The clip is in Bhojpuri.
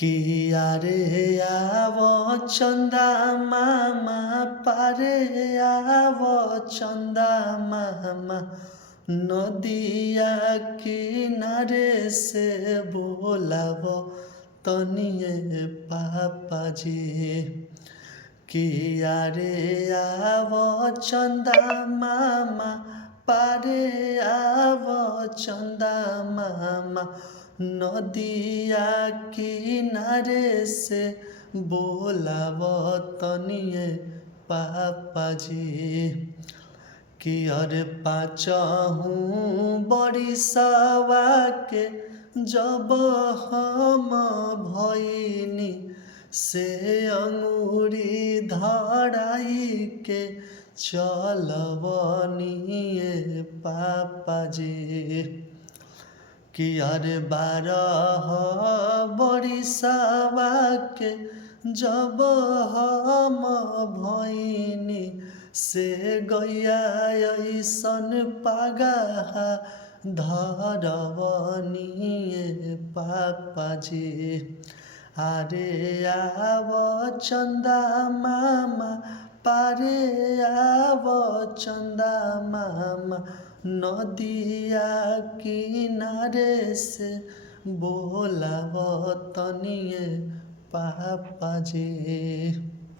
किया रे आवो चंदा मामा पारे आवो चंदा मामा नदिया किनारे से बोलावो तनिए पापा जी किया रे आवो चंदा मामा पारे आवो चंदा मामा नदिया किनारे से बोलावो तनिए पापा जी कि अरे पाचहूँ बड़ी सवा के जब हम भइनी से अंगूरी धराई के चलवनिए पापा जी कि अरे 12 बरिसवा के जब हम भइनी से गैया ऐसन पगाहा धरवनिए पापा जी अरे आव चंदा मामा पारे आव चंदा मामा नदिया किनारे से बोलाव तनिए पापा जी।